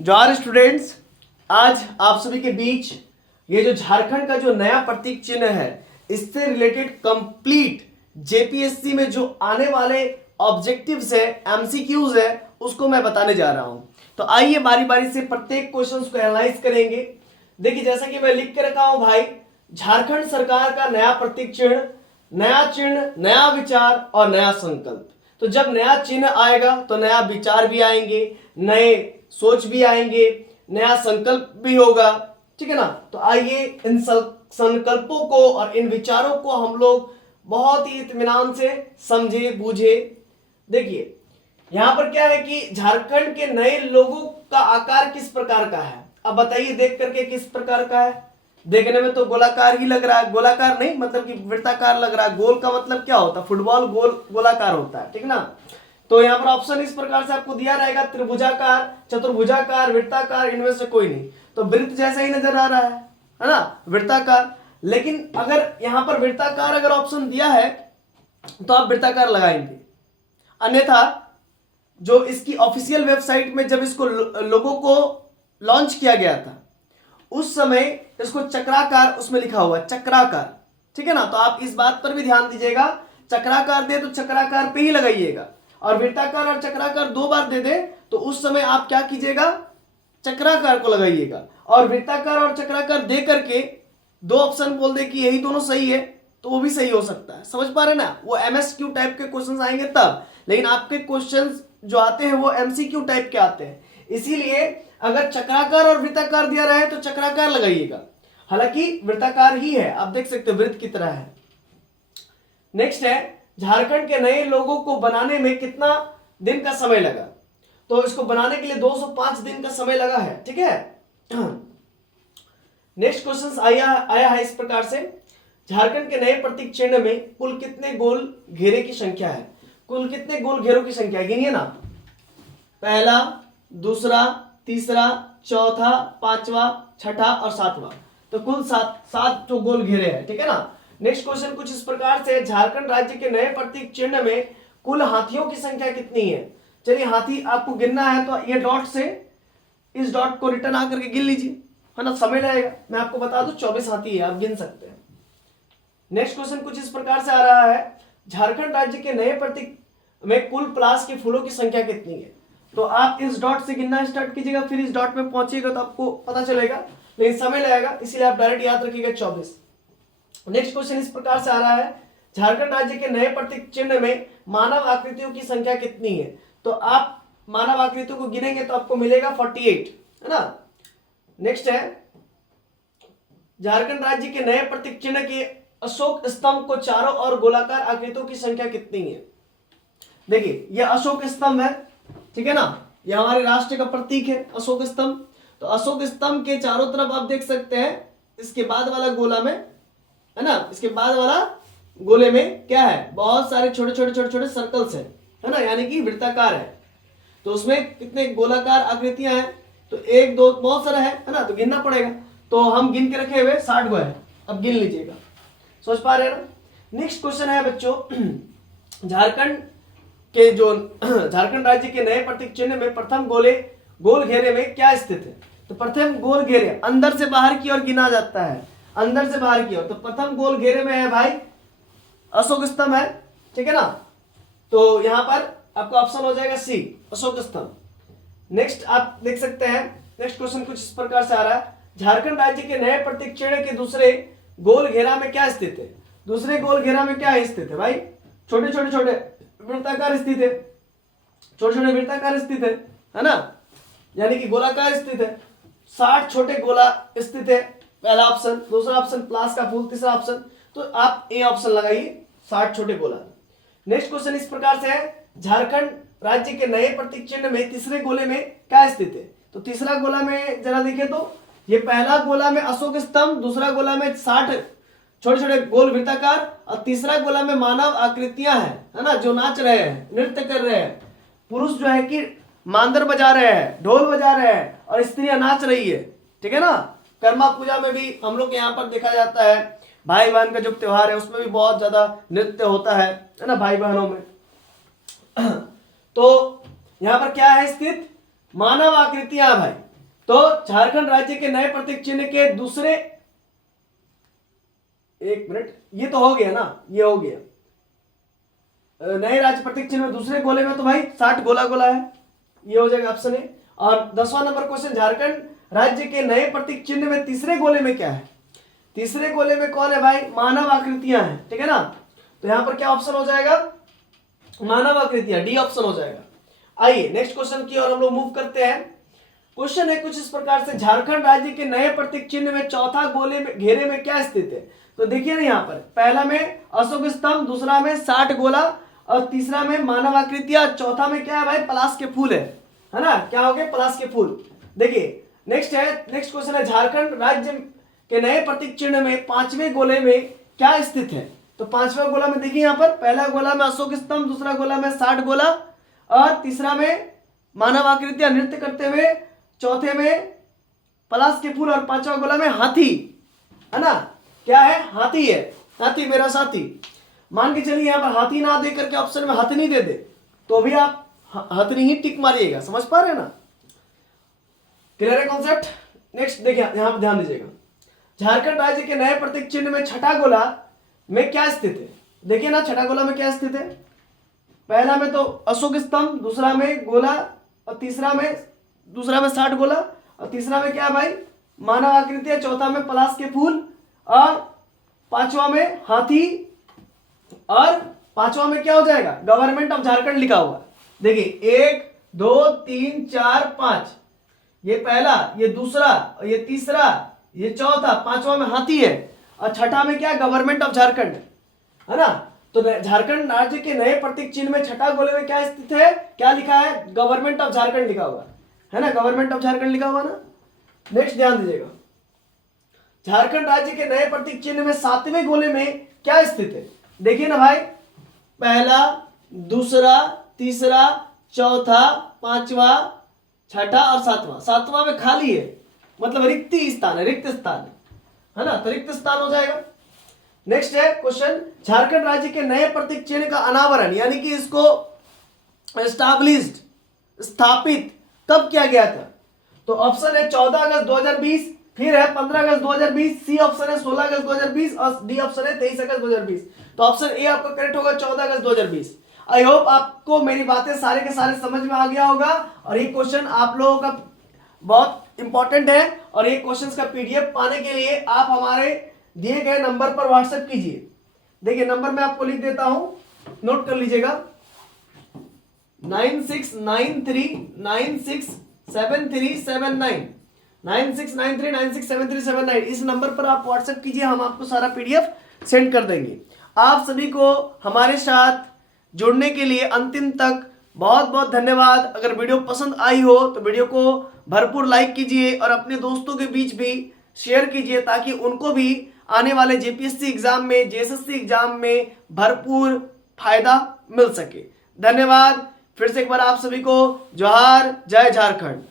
Jawahar students, आज आप सभी के बीच ये जो झारखंड का जो नया प्रतीक चिन्ह है इससे रिलेटेड कंप्लीट जेपीएससी में जो आने वाले ऑब्जेक्टिव्स है, एमसीक्यूज है, उसको मैं बताने जा रहा हूं। तो आइए बारी बारी से प्रत्येक क्वेश्चंस को एनालाइज करेंगे। देखिए, जैसा कि मैं लिख के रखा हूं भाई, झारखंड सरकार का नया प्रतीक चिन्ह, नया विचार और नया संकल्प। तो जब नया चिन्ह आएगा तो नया विचार भी आएंगे, नए सोच भी आएंगे, नया संकल्प भी होगा, ठीक है ना। तो आइए इन संकल्पों को और इन विचारों को हम लोग बहुत ही इत्मीनान से समझे बूझे। देखिए, यहां पर क्या है कि झारखंड के नए लोगों का आकार किस प्रकार का है। अब बताइए देख करके किस प्रकार का है। देखने में तो गोलाकार ही लग रहा है, गोलाकार नहीं मतलब कि वृत्ताकार लग रहा है। गोल का मतलब क्या होता है, फुटबॉल गोल गोलाकार होता है, ठीक ना। तो यहाँ पर ऑप्शन इस प्रकार से आपको दिया रहेगा, त्रिभुजाकार, चतुर्भुजाकार, वृत्ताकार, इनमें से कोई नहीं। तो वृत्त जैसा ही नजर आ रहा है ना, वृत्ताकार। लेकिन अगर यहाँ पर वृत्ताकार अगर ऑप्शन दिया है तो आप वृत्ताकार लगाएंगे, अन्यथा जो इसकी ऑफिशियल वेबसाइट में जब इसको लोगों को लॉन्च किया गया था उस समय इसको चक्राकार उसमें लिखा हुआ है, चक्राकार, ठीक है ना। तो आप इस बात पर भी ध्यान दीजिएगा, चक्राकार दे तो चक्राकार पे ही लगाइएगा, और वृत्ताकार और चक्राकार दो बार दे दे तो उस समय आप क्या कीजिएगा, चक्राकार को लगाइएगा। और वृत्ताकार और चक्राकार दे करके दो ऑप्शन बोल दे कि यही दोनों सही है तो वो भी सही हो सकता है। समझ पा रहे ना, वो एमएसक्यू टाइप के क्वेश्चंस आएंगे तब, लेकिन आपके क्वेश्चंस जो आते हैं वो एमसीक्यू टाइप के आते हैं। इसीलिए अगर चक्राकार और वृत्ताकार दिया रहा है तो चक्राकार लगाइएगा, हालांकि वृत्ताकार ही है, आप देख सकते हो वृत्त की तरह है। नेक्स्ट है, झारखंड के नए लोगों को बनाने में कितना दिन का समय लगा। तो इसको बनाने के लिए 205 दिन का समय लगा है, ठीक है। नेक्स्ट क्वेश्चन आया है इस प्रकार से, झारखंड के नए प्रतीक चिन्ह में कुल कितने गोल घेरे की संख्या है। कुल कितने गोल घेरों की संख्या है, गिनिए ना। पहला, दूसरा, तीसरा, चौथा, पांचवा, छठा और सातवां। तो कुल सात तो गोल घेरे हैं, ठीक है ना। नेक्स्ट क्वेश्चन कुछ इस प्रकार से, झारखंड राज्य के नए प्रतीक चिन्ह में कुल हाथियों की संख्या कितनी है। चलिए, हाथी आपको गिनना है तो ये डॉट से इस डॉट को रिटर्न आकर के गिन लीजिए, है ना, समय लगेगा। मैं आपको बता दूं 24 हाथी है, आप गिन सकते हैं। नेक्स्ट क्वेश्चन कुछ इस प्रकार से आ रहा है, झारखंड राज्य के नए प्रतीक में कुल पलाश के फूलों की संख्या कितनी है। तो आप इस डॉट से गिनना स्टार्ट कीजिएगा, फिर इस डॉट में पहुंचिएगा तो आपको पता चलेगा, लेकिन समय लगेगा, इसीलिए आप डायरेक्ट याद रखिएगा 24। नेक्स्ट क्वेश्चन इस प्रकार से आ रहा है, झारखंड राज्य के नए प्रतीक चिन्ह में मानव आकृतियों की संख्या कितनी है। तो आप मानव आकृतियों को गिनेंगे तो आपको मिलेगा 48, है ना। नेक्स्ट है, झारखंड राज्य के नए प्रतीक चिन्ह के अशोक स्तंभ को चारों ओर गोलाकार आकृतियों की संख्या कितनी है। देखिए, यह अशोक स्तंभ है, ठीक है ना, यह हमारे राष्ट्र का प्रतीक है अशोक स्तंभ। तो अशोक स्तंभ के चारों तरफ आप देख सकते हैं, इसके बाद वाला गोला में, है ना, इसके बाद वाला गोले में क्या है, बहुत सारे छोटे छोटे सर्कल्स है ना, यानी कि वृत्ताकार है। तो उसमें कितने गोलाकार आकृतियां हैं, तो एक दो बहुत सारा है ना, तो गिनना पड़ेगा। तो हम गिन के रखे हुए 60 गो है, अब गिन लीजिएगा। सोच पा रहे हैं ना। नेक्स्ट क्वेश्चन है बच्चों, झारखंड राज्य के नए प्रतीक चिन्ह में प्रथम गोल घेरे में क्या स्थित है। तो प्रथम गोल घेरे अंदर से बाहर की ओर गिना जाता है, अंदर से बाहर की ओर। तो प्रथम गोल घेरे में है भाई अशोक स्तंभ है, ठीक है ना। तो यहां पर आपका ऑप्शन हो जाएगा सी, अशोक स्तंभ। नेक्स्ट आप देख सकते हैं, नेक्स्ट क्वेश्चन कुछ इस प्रकार से आ रहा है, झारखंड राज्य के नए प्रतीक चिन्ह के दूसरे गोल घेरा में क्या स्थित है। दूसरे गोल घेरा में क्या स्थित है भाई, छोटे छोटे वृत्ताकार स्थित है, छोटे छोटे वृत्ताकार स्थित है ना, यानी कि गोलाकार स्थित है। 60 छोटे गोला स्थित है, पहला ऑप्शन। दूसरा ऑप्शन प्लास का फूल, तीसरा ऑप्शन, तो आप ए ऑप्शन लगाइए, 60 छोटे गोला। नेक्स्ट क्वेश्चन इस प्रकार से है, झारखंड राज्य के नए प्रतीक चिन्ह में तीसरे गोले में क्या स्थित है। तो तीसरा गोला में जरा देखें तो ये पहला गोला में अशोक स्तंभ, दूसरा गोला में 60 छोटे छोटे गोल वृत्ताकार, और तीसरा गोला में मानव आकृतियां हैं, है ना, जो नाच रहे हैं, नृत्य कर रहे हैं। पुरुष जो है कि मांदर बजा रहे हैं, ढोल बजा रहे हैं, और स्त्रियां नाच रही है, ठीक है ना। कर्मा पूजा में भी हम लोग के यहाँ पर देखा जाता है, भाई बहन का जो त्योहार है उसमें भी बहुत ज्यादा नृत्य होता है ना, भाई बहनों में। तो यहाँ पर क्या है स्थित, मानव आकृतियां भाई। तो झारखंड राज्य के नए प्रतीक चिन्ह के दूसरे, एक मिनट, ये तो हो गया ना, ये हो गया। नए राज्य प्रतीक चिन्ह में दूसरे गोले में तो भाई 60 गोला गोला है, ये हो जाएगा ऑप्शन ए। और 10वां नंबर क्वेश्चन, झारखंड राज्य के नए प्रतीक चिन्ह में तीसरे गोले में क्या है? तीसरे गोले में कौन है भाई? मानव आकृतियां हैं, ठीक है ना। तो यहां पर क्या ऑप्शन हो जाएगा? मानव आकृतियां, डी ऑप्शन हो जाएगा। आइए नेक्स्ट क्वेश्चन की ओर हम लोग मूव करते हैं। क्वेश्चन है कुछ इस प्रकार से, झारखंड राज्य के नए प्रतीक चिन्ह में चौथा गोले में घेरे में क्या स्थित है? तो देखिए ना, यहाँ पर पहला में अशोक स्तंभ, दूसरा में 60 गोला और तीसरा में मानव आकृतियां, चौथा में क्या है भाई? पलाश के फूल है ना। क्या हो गए? पलाश के फूल। देखिए नेक्स्ट क्वेश्चन है, झारखंड राज्य के नए प्रतीक चिन्ह में पांचवें गोले में क्या स्थित है? तो पांचवा गोला में देखिए यहाँ पर, पहला गोला में अशोक स्तंभ, दूसरा गोला में 60 गोला और तीसरा में मानव आकृतियां नृत्य करते हुए, चौथे में पलाश के फूल और पांचवा गोला में हाथी, है ना। क्या है? हाथी है, हाथी मेरा साथी। मान के चलिए यहाँ पर हाथी ना दे करके ऑप्शन में हथनी दे दे तो भी आप हथनी ही टिक मारिएगा। समझ पा रहे हैं ना? क्लियर है कॉन्सेप्ट? नेक्स्ट देखिए, यहां पर ध्यान दीजिएगा, झारखंड राज्य के नए प्रतीक चिन्ह में छठा गोला में क्या स्थित है? देखिए ना, छठा गोला में क्या स्थित है? पहला में तो अशोक स्तंभ, दूसरा में गोला और तीसरा में 60 गोला और तीसरा में क्या भाई? मानव आकृतियां, चौथा में पलाश के फूल और पांचवा में हाथी और पांचवा में क्या हो जाएगा? गवर्नमेंट ऑफ झारखंड लिखा हुआ। देखिए 1 2 3 4 5, ये पहला, ये दूसरा, ये तीसरा, ये चौथा, पांचवा में हाथी है और छठा में क्या? गवर्नमेंट ऑफ झारखंड, है ना। तो झारखंड राज्य के नए प्रतीक चिन्ह में छठा गोले में क्या स्थित है? क्या लिखा है? गवर्नमेंट ऑफ झारखंड लिखा हुआ है ना, गवर्नमेंट ऑफ झारखंड लिखा हुआ ना। नेक्स्ट ध्यान दीजिएगा, झारखंड राज्य के नए प्रतीक चिन्ह में सातवें गोले में क्या स्थित है? देखिए ना भाई, पहला, दूसरा, तीसरा, चौथा, पांचवा, छठा और सातवां। सातवां में खाली है, मतलब रिक्त स्थान है, रिक्त स्थान है ना, तो रिक्त स्थान हो जाएगा। नेक्स्ट है क्वेश्चन, झारखंड राज्य के नए प्रतीक चिन्ह का अनावरण यानी कि इसको एस्टैब्लिश्ड, स्थापित कब किया गया था? तो ऑप्शन है 14 अगस्त 2020, फिर है 15 अगस्त 2020, सी ऑप्शन है 16 अगस्त 2020 और डी ऑप्शन है 23 अगस्त 2020। तो ऑप्शन ए आपका करेक्ट होगा, 14 अगस्त 2020। आई होप आपको मेरी बातें सारे के सारे समझ में आ गया होगा और ये क्वेश्चन आप लोगों का बहुत इंपॉर्टेंट है और ये क्वेश्चंस का पीडीएफ पाने के लिए आप हमारे दिए गए नंबर पर व्हाट्सएप कीजिए। देखिए नंबर मैं आपको लिख देता हूं, नोट कर लीजिएगा, 9693967379, 9693967379। इस नंबर पर आप व्हाट्सएप कीजिए, हम आपको सारा पीडीएफ सेंड कर देंगे। आप सभी को हमारे साथ जुड़ने के लिए अंतिम तक बहुत बहुत धन्यवाद। अगर वीडियो पसंद आई हो तो वीडियो को भरपूर लाइक कीजिए और अपने दोस्तों के बीच भी शेयर कीजिए ताकि उनको भी आने वाले जेपीएससी एग्जाम में, जेएसएससी एग्जाम में भरपूर फायदा मिल सके। धन्यवाद। फिर से एक बार आप सभी को जोहार, जय झारखंड।